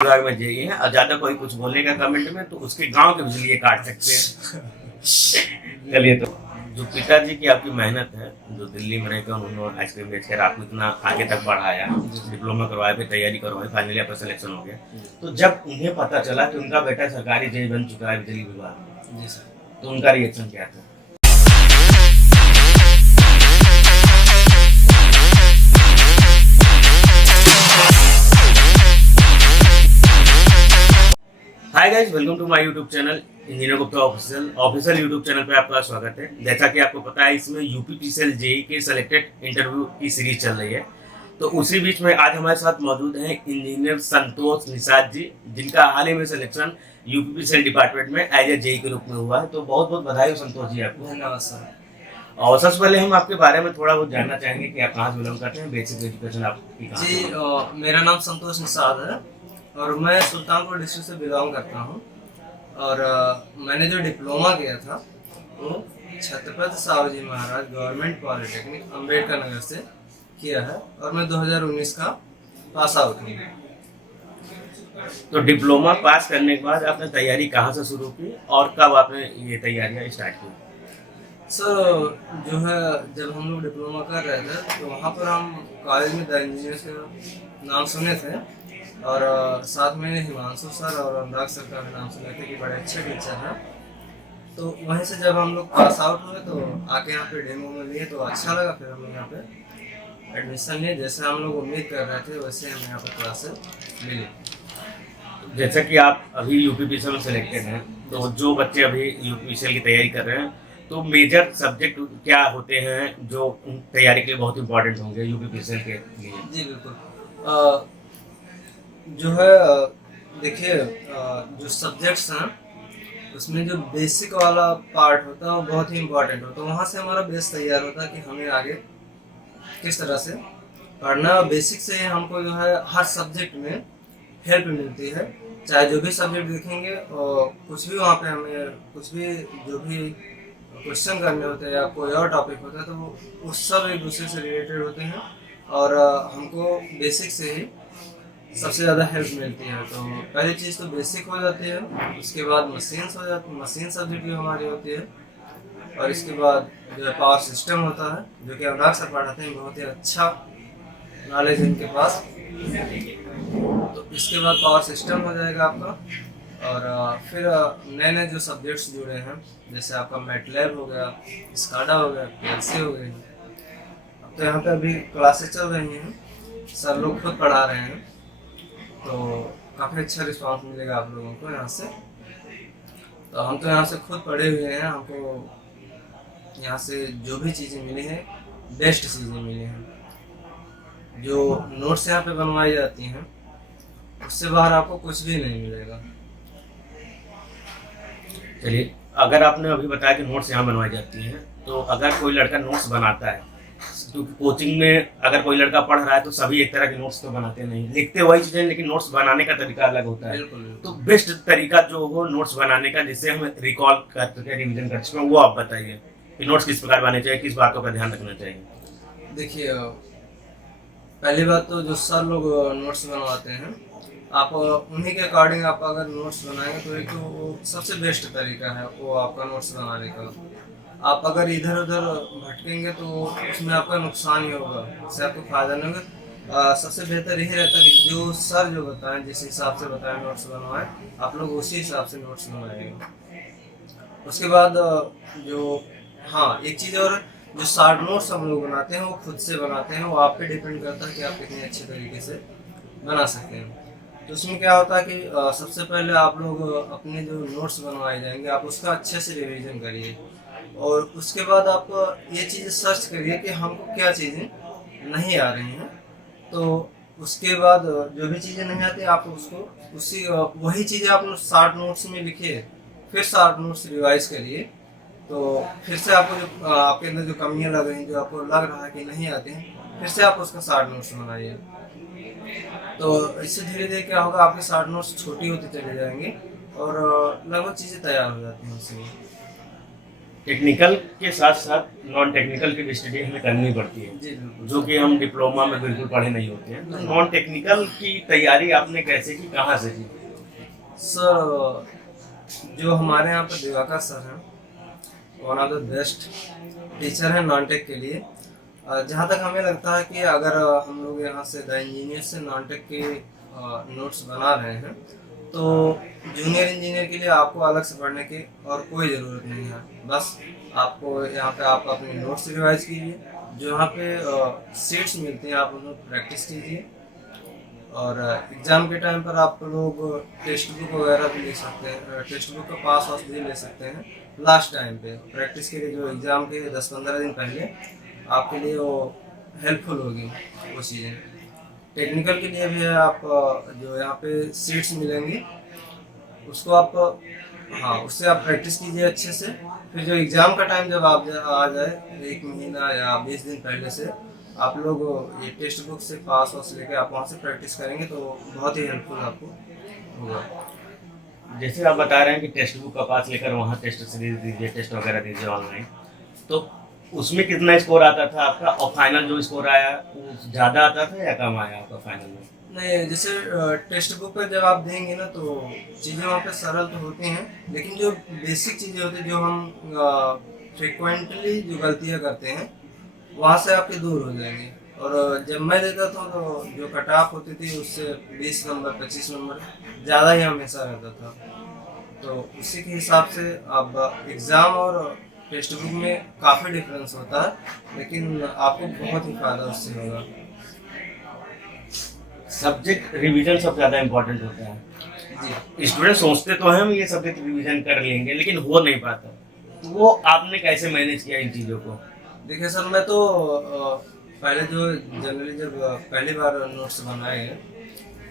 विभाग में जेई है और ज्यादा कोई कुछ बोलेगा कमेंट में तो उसके गांव के बिजली काट सकते हैं। चलिए, तो जो पिताजी की आपकी मेहनत है, जो दिल्ली में रहकर उन्होंने आइसक्रीम बेचकर आपको इतना आगे तक बढ़ाया, डिप्लोमा करवाया, फिर तैयारी करवाई, फाइनली आपका सिलेक्शन हो गया, तो जब उन्हें पता चला कि उनका बेटा सरकारी जेई बन चुका है बिजली विभाग में, जी सर, तो उनका रिएक्शन क्या था? Hi guys, welcome to my YouTube channel engineer Gupta official YouTube channel पे आपका स्वागत है। जैसा कि आपको पता है, इसमें यूपीपीसीएल जेई के सिलेक्टेड इंटरव्यू की सीरीज चल रही है। तो उसी बीच में आज हमारे साथ मौजूद हैं इंजीनियर संतोष निषाद जी, जिनका हाल ही में सिलेक्शन यूपीपीसीएल डिपार्टमेंट में एज ए जेई के रूप में हुआ है। तो बहुत बहुत बधाई हो संतोष जी आपको। धन्यवाद सर। और सबसे पहले हम आपके बारे में थोड़ा बहुत जानना चाहेंगे कि आप कहाँ से बिलोंग करते हैं, बेसिक एजुकेशन आपकी कहाँ जी, मेरा नाम संतोष निषाद है और मैं सुल्तानपुर डिस्ट्रिक्ट से बिलोंग करता हूँ। और मैंने जो डिप्लोमा किया था वो छत्रपति साहूजी महाराज गवर्नमेंट पॉलिटेक्निक अम्बेडकर नगर से किया है और मैं 2019 का पास आउट हूँ। तो डिप्लोमा पास करने के बाद आपने तैयारी कहाँ से शुरू की और कब आपने ये तैयारियाँ स्टार्ट की? सर, जो है जब हम लोग डिप्लोमा कर रहे थे तो वहाँ पर हम कॉलेज में द इंजीनियर्स का नाम सुने थे और साथ में हिमांशु सर और अनुराग सर का भी नाम सुने थे कि बड़े अच्छे टीचर हैं। तो वहीं से जब हम लोग पास आउट हुए तो आके यहाँ पे डेमो में लिए तो अच्छा लगा, फिर हम लोग यहाँ पे एडमिशन लिए। जैसे हम लोग उम्मीद कर रहे थे वैसे हमें यहाँ पर क्लासेस मिली। जैसा कि आप अभी यूपीपीसीएल में सिलेक्टेड हैं, तो जो बच्चे अभी यूपीपीसीएल की तैयारी कर रहे हैं, तो मेजर सब्जेक्ट क्या होते हैं जो तैयारी के लिए बहुत इंपॉर्टेंट होंगे यूपीपीसीएल के लिए? जी बिल्कुल। जो है देखिए, जो सब्जेक्ट्स हैं उसमें जो बेसिक वाला पार्ट होता है वो बहुत ही इम्पोर्टेंट होता है। वहाँ से हमारा बेस तैयार होता है कि हमें आगे किस तरह से पढ़ना है। बेसिक से हमको जो है हर सब्जेक्ट में हेल्प मिलती है। चाहे जो भी सब्जेक्ट देखेंगे और कुछ भी वहाँ पे हमें कुछ भी जो भी क्वेश्चन करने होते हैं या कोई और टॉपिक होता है तो वो उस सब एक दूसरे से रिलेटेड होते हैं और हमको बेसिक से ही सबसे ज़्यादा हेल्प मिलती है। तो पहली चीज़ तो बेसिक हो जाती है, उसके बाद मशीन्स हो जाती है, मशीन सब्जेक्ट भी हमारी होती है और इसके बाद जो है पावर सिस्टम होता है जो कि अनुराग सर पढ़ाते हैं, बहुत ही अच्छा नॉलेज है इनके पास। तो इसके बाद पावर सिस्टम हो जाएगा आपका और फिर नए नए जो सब्जेक्ट्स जुड़े हैं जैसे आपका मैटलैब हो गया, स्काडा हो गया, पीएलसी हो गई। अब तो यहाँ पे अभी क्लासेस चल रही हैं, सर लोग खुद पढ़ा रहे हैं, तो काफ़ी अच्छा रिस्पांस मिलेगा आप लोगों को यहाँ से। तो हम तो यहाँ से खुद पढ़े हुए हैं, हमको यहाँ से जो भी चीज़ें मिली हैं बेस्ट चीज़ें मिली हैं। जो नोट्स यहाँ पे बनवाई जाती हैं उससे बाहर आपको कुछ भी नहीं मिलेगा। चलिए, अगर आपने अभी बताया कि नोट्स यहाँ बनवाई जाती हैं, तो अगर कोई लड़का नोट्स बनाता है, क्योंकि कोचिंग में अगर कोई लड़का पढ़ रहा है तो सभी एक तरह के नोट्स तो बनाते नहीं, लिखते वही चीजें लेकिन नोट्स बनाने का तरीका अलग होता है। तो बेस्ट तरीका जो हो नोट्स बनाने का जिससे हम रिकॉल करके रिवीजन कर सकें, वो आप बताइए कि नोट्स किस प्रकार बनाने चाहिए, किस बातों का ध्यान रखना चाहिए? देखिए, पहली बात तो जो सर लोग नोट्स बनवाते हैं आप उन्हीं के अकॉर्डिंग आप अगर नोट्स बनाएंगे तो एक तो वो सबसे बेस्ट तरीका है वो आपका नोट्स बनाने का। आप अगर इधर उधर भटकेंगे तो उसमें आपका नुकसान ही होगा, उससे आपको फायदा नहीं होगा। सबसे बेहतर यही रहता है कि जो सर जो बताएं जिस हिसाब से बताएं नोट्स बनवाएं, आप लोग उसी हिसाब से नोट्स बनवाएंगे। उसके बाद जो हाँ एक चीज़ और, जो शॉर्ट नोट्स हम लोग बनाते हैं वो खुद से बनाते हैं, वो आप पे डिपेंड करता है कि आप कितने अच्छे तरीके से बना सकते हैं। तो उसमें क्या होता है कि सबसे पहले आप लोग अपने जो नोट्स बनवाए जाएंगे आप उसका अच्छे से रिवीजन करिए और उसके बाद आप ये चीज़ें सर्च करिए कि हमको क्या चीज़ें नहीं आ रही हैं। तो उसके बाद जो भी चीज़ें नहीं आती आप उसको उसी वही चीज़ें आप शॉर्ट नोट्स में लिखिए, फिर शॉर्ट नोट्स रिवाइज करिए। तो फिर से आपको जो आपके अंदर जो कमियाँ लग रही हैं, जो आपको लग रहा है कि नहीं आती हैं, फिर से आप उसका शॉर्ट नोट्स बनाइए। तो इससे धीरे धीरे क्या होगा, आपके शॉर्ट नोट्स छोटी होती चली जाएंगी और लगभग चीज़ें तैयार हो जाती हैं उससे। टेक्निकल के साथ साथ नॉन टेक्निकल की भी स्टडी हमें करनी पड़ती है, जी बिल्कुल। जो कि हम डिप्लोमा में बिल्कुल पढ़े नहीं होते हैं। तो नॉन टेक्निकल की तैयारी आपने कैसे की, कहाँ से की? सर जो हमारे यहाँ पर दिवाकर सर हैं, one of the best teacher हैं नॉन टेक के लिए। जहाँ तक हमें लगता है कि अगर हम लोग यहाँ से द इंजीनियर से नॉन टेक के नोट्स बना रहे हैं, तो जूनियर इंजीनियर के लिए आपको अलग से पढ़ने की और कोई ज़रूरत नहीं है। बस आपको यहाँ पे आप अपने नोट्स रिवाइज कीजिए, जो यहाँ पे सीट्स मिलती हैं आप उनको प्रैक्टिस कीजिए, और एग्ज़ाम के टाइम पर आप लोग टेक्स्ट बुक वगैरह भी ले सकते हैं, टेक्स्ट बुक का पास वास भी ले सकते हैं लास्ट टाइम पे प्रैक्टिस के लिए। जो एग्ज़ाम के 10-15 दिन पहले आपके लिए वो हेल्पफुल होगी वो चीज़ें। टेक्निकल के लिए भी है, आप जो यहाँ पे सीट्स मिलेंगी उसको आप, हाँ, उससे आप प्रैक्टिस कीजिए अच्छे से। फिर जो एग्ज़ाम का टाइम जब आप आ जाए 1 महीना या 20 दिन पहले से, आप लोग ये टेक्स्ट बुक से पास वास लेके आप वहाँ से प्रैक्टिस करेंगे तो बहुत ही हेल्पफुल आपको होगा। जैसे आप बता रहे हैं कि टेक्स्ट बुक का पास लेकर वहाँ टेस्ट सीरीज दीजिए, टेस्ट वगैरह दीजिए ऑनलाइन, तो उसमें कितना स्कोर आता था आपका, और फाइनल जो स्कोर आया वो ज़्यादा आता था या कम आया आपका फाइनल में? नहीं, जैसे टेक्स्ट बुक पर जब आप देंगे ना तो चीज़ें वहाँ पे सरल तो होती हैं, लेकिन जो बेसिक चीज़ें होती हैं जो हम फ्रिक्वेंटली जो गलतियाँ करते हैं वहाँ से आपके दूर हो जाएंगे। और जब मैं देता था तो जो कट ऑफ होती थी उससे 20 नंबर 25 नंबर ज़्यादा ही हमेशा रहता था। तो उसी के हिसाब से अब एग्ज़ाम और टेक्स्ट बुक में काफ़ी डिफरेंस होता है, लेकिन आपको बहुत ही फ़ायदा उससे होगा। सब्जेक्ट रिवीजन सबसे ज़्यादा इम्पोर्टेंट होता है जी। स्टूडेंट सोचते तो हैं हम ये सब्जेक्ट रिवीजन कर लेंगे, लेकिन हो नहीं पाता। तो वो आपने कैसे मैनेज किया इन चीज़ों को? देखिए सर, मैं तो पहले जो जनरली जब पहली बार नोट्स बनाए हैं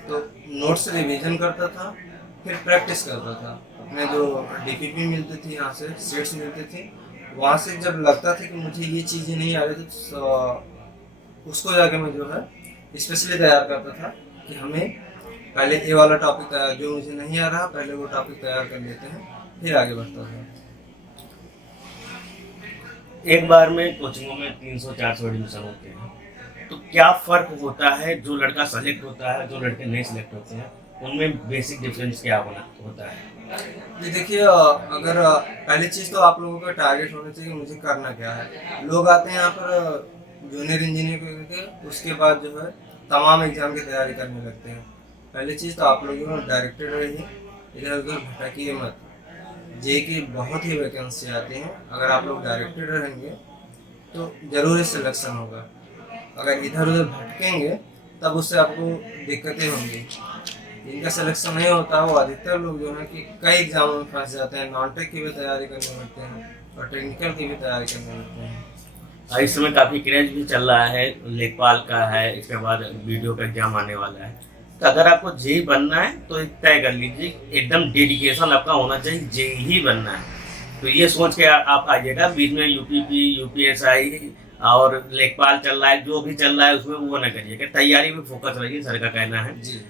तो नोट्स रिवीजन करता था, फिर प्रैक्टिस करता था। अपने जो डीपीपी मिलती थी यहाँ से, सीट्स मिलती थी, वहाँ से जब लगता था कि मुझे ये चीज़ें नहीं आ रही तो उसको जाके मैं जो है स्पेशली तैयार करता था कि हमें पहले ये वाला टॉपिक तैयार, जो मुझे नहीं आ रहा पहले वो टॉपिक तैयार कर लेते हैं, फिर आगे बढ़ता था। एक बार में कोचिंगों में 300-400 एडमिशन होते हैं, तो क्या फ़र्क होता है जो लड़का सेलेक्ट होता है, जो लड़के नहीं सेलेक्ट होते हैं, उनमें बेसिक डिफरेंस क्या होता है? जी देखिए, अगर पहली चीज़ तो आप लोगों का टारगेट होना चाहिए मुझे करना क्या है। लोग आते हैं यहाँ पर जूनियर इंजीनियर करके, उसके बाद जो है तमाम एग्ज़ाम की तैयारी करने लगते हैं। पहली चीज़ तो आप लोगों को डायरेक्टेड रहिए, इधर उधर भटकिए मत। जे की बहुत ही वैकेंसी आती हैं, अगर आप लोग डायरेक्टेड रहेंगे तो ज़रूर सिलेक्शन होगा। अगर इधर उधर भटकेंगे तब उससे आपको दिक्कतें होंगी। इनका सिलेक्शन नहीं होता, वो अधिकतर लोग जो है कि कई एग्जामों में फंस जाते हैं, नॉन टेक की भी तैयारी करने लगते हैं और टेक्निकल की भी तैयारी करने लगते हैं। इस समय काफ़ी क्रेज भी चल रहा है, लेखपाल का है, इसके बाद वीडियो का एग्जाम आने वाला है। तो अगर आपको जेई बनना है तो एक तय कर लीजिए, एकदम डेडिकेशन आपका होना चाहिए, जेई ही बनना है। तो ये सोच के आप आइएगा, बीच में यूपीपी, यूपीएसआई और लेखपाल चल रहा है, जो भी चल रहा है उसमें वो ना करिए, कि तैयारी में फोकस रहिए, सर का कहना है जी।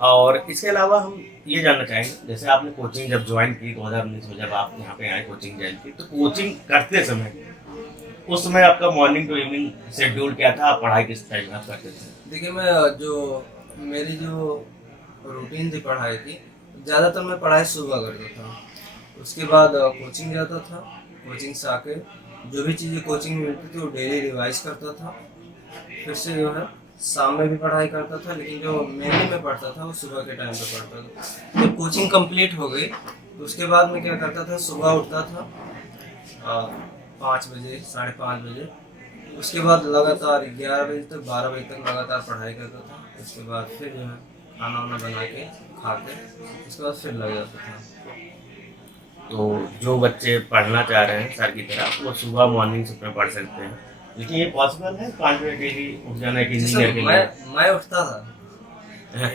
और इसके अलावा हम ये जानना चाहेंगे, जैसे आपने कोचिंग जब ज्वाइन की 2019 में, जब आप यहाँ पे आए कोचिंग ज्वाइन की, तो कोचिंग करते समय उस समय आपका मॉर्निंग टू इवनिंग शेड्यूल क्या था, आप पढ़ाई किस टाइम आप करते थे? देखिए, मैं जो मेरी जो रूटीन थी पढ़ाई की, ज़्यादातर मैं पढ़ाई सुबह करता था, उसके बाद कोचिंग जाता था, कोचिंग से आके जो भी चीज़ें कोचिंग में मिलती थी वो डेली रिवाइज करता था, फिर से जो है शाम में भी पढ़ाई करता था, लेकिन जो मेनली मैं पढ़ता था वो सुबह के टाइम पे पढ़ता था। जब कोचिंग कंप्लीट हो गई तो उसके बाद मैं क्या करता था, सुबह उठता था 5 बजे 5:30 बजे, उसके बाद लगातार 11 बजे तक 12 बजे तक लगातार पढ़ाई करता था। उसके बाद फिर जो है खाना वाना बना के खा के उसके बाद फिर लग जाता था। तो जो बच्चे पढ़ना चाह रहे हैं सर की तरह, वो सुबह मॉर्निंग से पढ़ सकते हैं, लेकिन ये पॉसिबल है 5 बजे डेली उठ जाना एक इंजीनियर के लिए? मैं उठता था।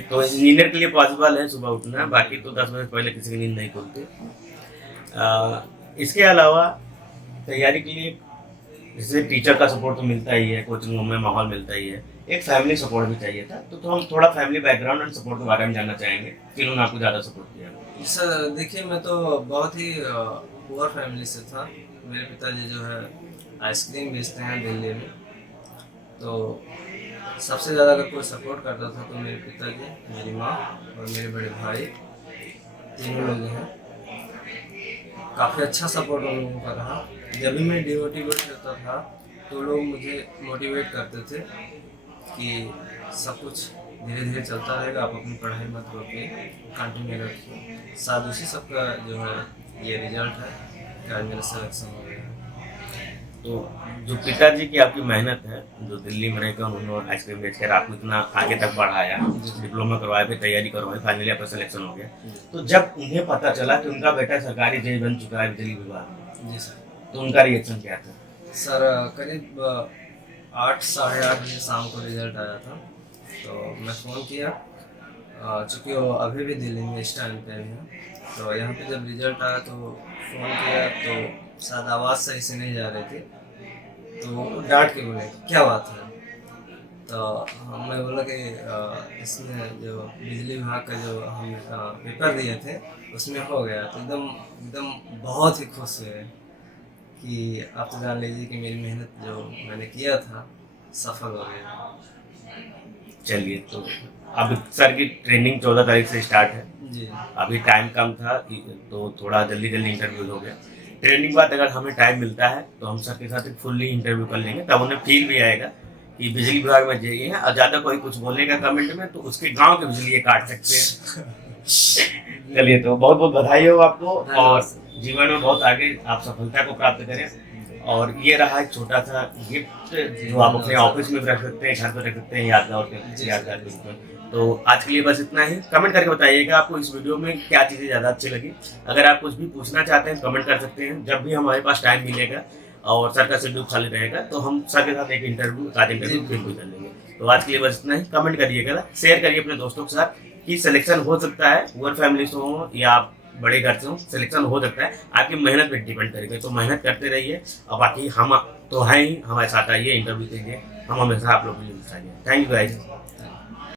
तो इंजीनियर के लिए पॉसिबल है सुबह उठना, बाकी तो 10 बजे पहले किसी की नींद नहीं खुलती। इसके अलावा तैयारी के लिए जैसे टीचर का सपोर्ट तो मिलता ही है, कोचिंग में माहौल मिलता ही है, एक फैमिली सपोर्ट भी चाहिए था। तो हम थोड़ा फैमिली बैकग्राउंड एंड सपोर्ट के बारे में जानना चाहेंगे कि उन्होंने आपको ज़्यादा सपोर्ट किया? सर देखिए, मैं तो बहुत ही पुअर फैमिली से था। मेरे पिताजी जो है आइसक्रीम बेचते हैं दिल्ली में। तो सबसे ज़्यादा अगर कोई सपोर्ट करता था तो मेरे पिताजी, मेरी माँ और मेरे बड़े भाई, तीनों लोग हैं। काफ़ी अच्छा सपोर्ट उन लोगों का रहा। जब भी मैं डिमोटिवेट होता था तो लोग मुझे मोटिवेट करते थे कि सब कुछ धीरे धीरे चलता रहेगा, आप अपनी पढ़ाई मत रोकिए, कंटिन्यू रखिए। साथ उसी सबका जो है ये रिजल्ट है कि आज मेरा सिलेक्शन हो गया। तो जो पिताजी की आपकी मेहनत है, जो दिल्ली में रहकर उन्होंने आइसक्रीम बेचकर आपको इतना आगे तक बढ़ाया, डिप्लोमा करवाया, फिर तैयारी करवाई, फाइनली आपका सिलेक्शन हो गया। तो जब उन्हें पता चला कि उनका बेटा सरकारी जज बन चुका है बिजली विभाग में, जी सर। तो उनका रिएक्शन क्या था? सर करीब 8 साढ़े 8 बजे शाम को रिजल्ट आया था। तो मैं फ़ोन किया, चूँकि वो अभी भी दिल्ली में इस टाइम पे हैं। तो यहाँ पे जब रिजल्ट आया तो फ़ोन किया तो शायद आवाज़ सही से नहीं जा रही थी, तो डांट के बोले क्या बात है। तो मैं बोला कि इसमें जो बिजली विभाग का जो हमने पेपर दिए थे उसमें हो गया। तो एकदम एकदम बहुत ही खुश हुए कि आप तो जान लीजिए कि मेरी मेहनत जो मैंने किया था सफल हो गया। चलिए, तो अब सर की ट्रेनिंग 14 तारीख से स्टार्ट है। जी अभी टाइम कम था तो थोड़ा जल्दी जल्दी इंटरव्यू हो गया। ट्रेनिंग के बाद अगर हमें टाइम मिलता है तो हम सर के साथ एक फुल्ली इंटरव्यू कर लेंगे, तब उन्हें फील भी आएगा कि बिजली विभाग में जेई है। और ज़्यादा कोई कुछ बोलेगा कमेंट में तो उसके गांव के बिजली ये काट सकते हैं। चलिए, तो बहुत बहुत बधाई हो आपको और जीवन में बहुत आगे आप सफलता को प्राप्त करें। और ये रहा एक छोटा सा गिफ्ट जो आप अपने ऑफिस में भी रख सकते हैं, घर पर रख सकते हैं यादगार के रूप में। तो आज के लिए बस इतना ही। कमेंट करके बताइएगा आपको इस वीडियो में क्या चीज़ें ज़्यादा अच्छी लगी। अगर आप कुछ भी पूछना चाहते हैं कमेंट कर सकते हैं। जब भी हमारे पास टाइम मिलेगा और सर का शेड्यूल खाली रहेगा तो हम सर के साथ एक इंटरव्यू बिल्कुल कर लेंगे। तो आज के लिए बस इतना ही। कमेंट करिएगा, शेयर करिए अपने दोस्तों के साथ कि सिलेक्शन हो सकता है, पुअर फैमिली से हो या आप बड़े घर से हो, सिलेक्शन हो सकता है। आपकी मेहनत पे डिपेंड करेंगे, तो मेहनत करते रहिए। और बाकी हम तो हैं ही, हमारे साथ आइए, इंटरव्यू दीजिए, हम हमेशा आप लोग के लिए मिल जाएंगे। Thank you guys.